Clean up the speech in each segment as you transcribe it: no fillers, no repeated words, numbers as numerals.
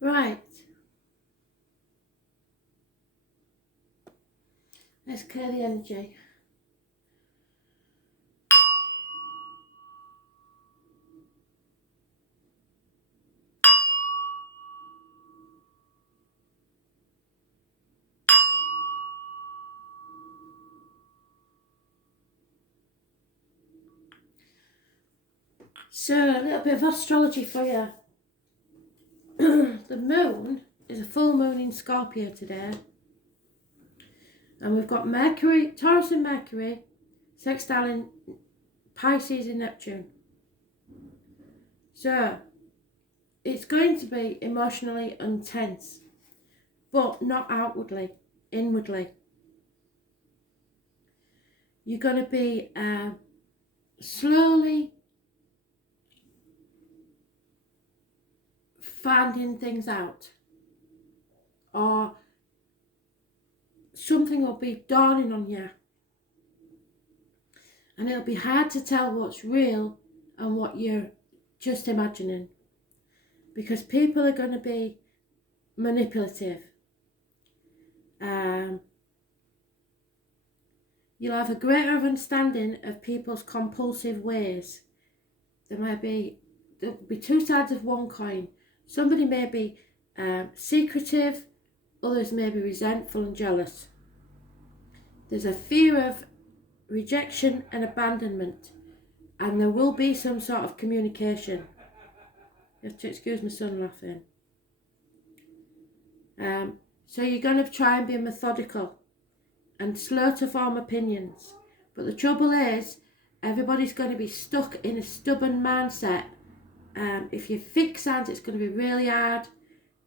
Right. Let's clear the energy. So, a little bit of astrology for you. The moon is a full moon in Scorpio today. And we've got Mercury, Taurus and Mercury, sextile in Pisces and Neptune. So, it's going to be emotionally intense, but not outwardly, inwardly. You're going to be slowly finding things out, or something will be dawning on you, and it'll be hard to tell what's real and what you're just imagining, because people are going to be manipulative. You'll have a greater understanding of people's compulsive ways. There'll be two sides of one coin. Somebody may be secretive, others may be resentful and jealous. There's a fear of rejection and abandonment, and there will be some sort of communication. You have to excuse my son laughing. So you're going to try and be methodical and slow to form opinions. But the trouble is, everybody's going to be stuck in a stubborn mindset. If you're fixated, it's going to be really hard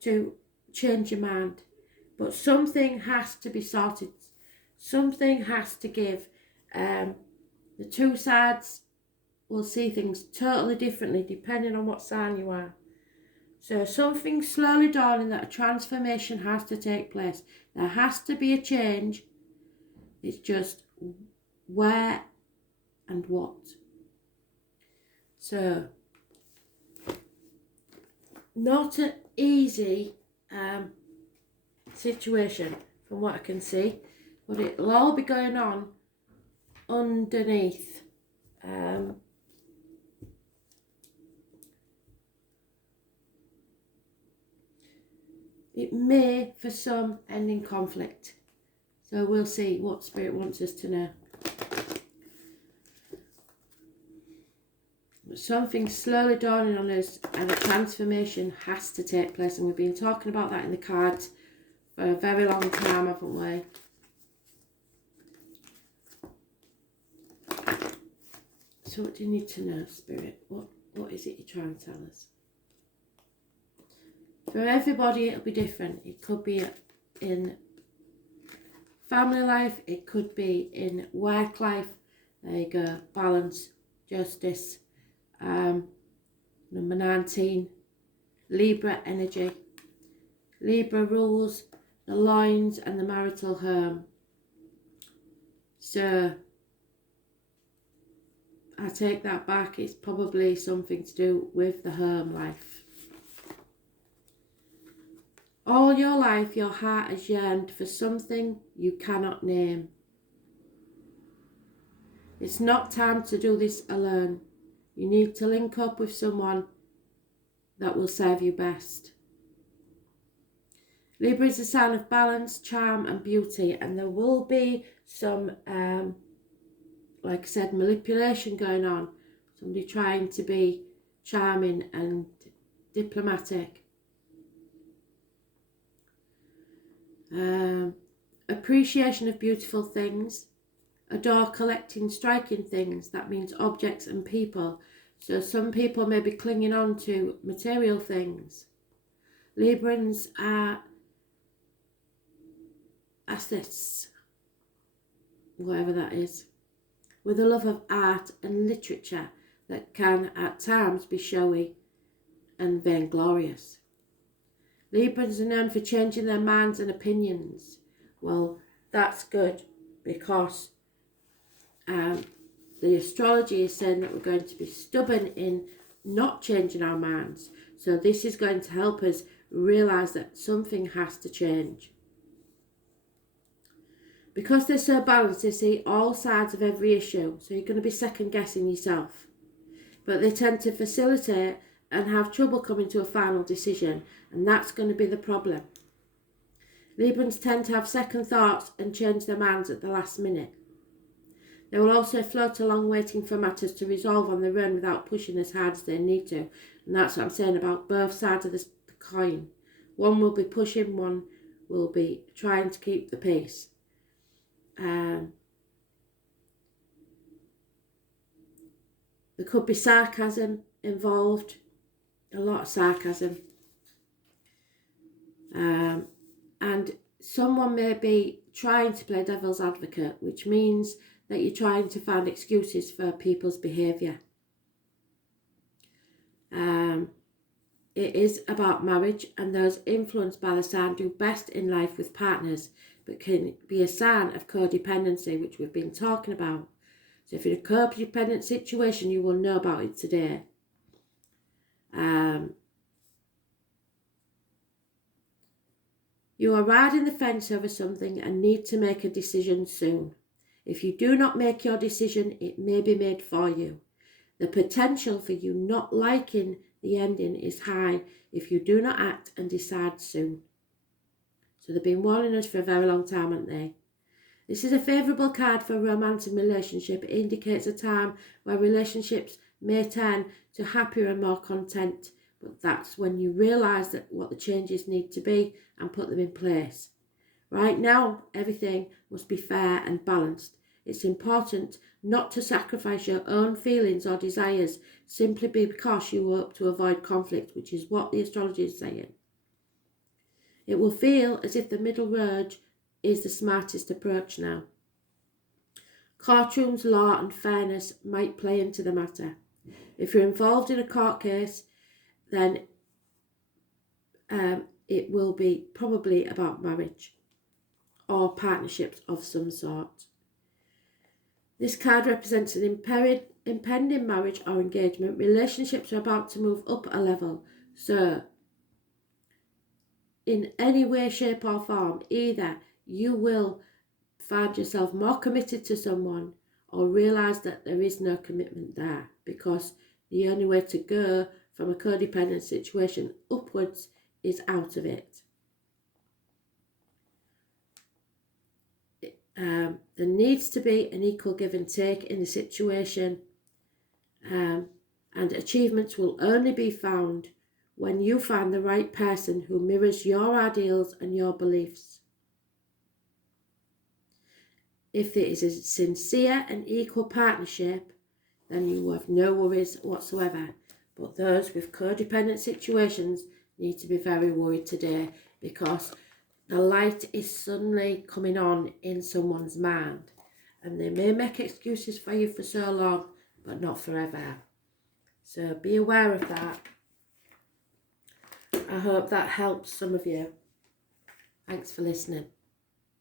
to change your mind. But something has to be sorted. Something has to give. The two sides will see things totally differently depending on what sign you are. So something slowly dawning that a transformation has to take place. There has to be a change. It's just where and what. So, not an easy situation from what I can see, but it'll all be going on underneath. It may, for some, end in conflict. So we'll see what Spirit wants us to know. But something's slowly dawning on us, and a transformation has to take place. And we've been talking about that in the cards for a very long time, haven't we? So what do you need to know, Spirit? What is it you're trying to tell us? For everybody, it'll be different. It could be in family life, it could be in work life. There you go, balance, justice. Number 19, Libra energy. Libra rules the loins and the marital home. So, I take that back. It's probably something to do with the home life. All your life, your heart has yearned for something you cannot name. It's not time to do this alone. You need to link up with someone that will serve you best. Libra is a sign of balance, charm and beauty, and there will be some, like I said, manipulation going on. Somebody trying to be charming and diplomatic. Appreciation of beautiful things. Adore collecting, striking things. That means objects and people. So some people may be clinging on to material things. Librans are aesthetics, whatever that is, with a love of art and literature that can at times be showy and vainglorious. Librans are known for changing their minds and opinions. Well, that's good, because the astrology is saying that we're going to be stubborn in not changing our minds. So this is going to help us realise that something has to change. Because they're so balanced, they see all sides of every issue, so you're going to be second guessing yourself. But they tend to facilitate and have trouble coming to a final decision, and that's going to be the problem. Librans tend to have second thoughts and change their minds at the last minute. They will also float along waiting for matters to resolve on their own without pushing as hard as they need to. And that's what I'm saying about both sides of the coin. One will be pushing, one will be trying to keep the peace. There could be sarcasm involved, a lot of sarcasm. And someone may be trying to play devil's advocate, which means that you're trying to find excuses for people's behaviour. It is about marriage, and those influenced by the sign do best in life with partners, but can be a sign of codependency, which we've been talking about. So if you're in a codependent situation, you will know about it today. You are riding the fence over something and need to make a decision soon. If you do not make your decision, it may be made for you. The potential for you not liking the ending is high if you do not act and decide soon. So they've been warning us for a very long time, haven't they? This is a favourable card for a romantic relationship. It indicates a time where relationships may turn to happier and more content, but that's when you realise that what the changes need to be and put them in place. Right now, everything must be fair and balanced. It's important not to sacrifice your own feelings or desires simply because you hope to avoid conflict, which is what the astrology is saying. It will feel as if the middle road is the smartest approach now. Courtrooms, law and fairness might play into the matter. If you're involved in a court case, then it will be probably about marriage or partnerships of some sort. This card represents an impending marriage or engagement. Relationships are about to move up a level. So, in any way, shape or form, either you will find yourself more committed to someone or realise that there is no commitment there, because the only way to go from a codependent situation upwards is out of it. There needs to be an equal give and take in the situation, and achievements will only be found when you find the right person who mirrors your ideals and your beliefs. If there is a sincere and equal partnership, then you have no worries whatsoever. But those with codependent situations need to be very worried today, because the light is suddenly coming on in someone's mind, and they may make excuses for you for so long, but not forever. So be aware of that. I hope that helps some of you. Thanks for listening.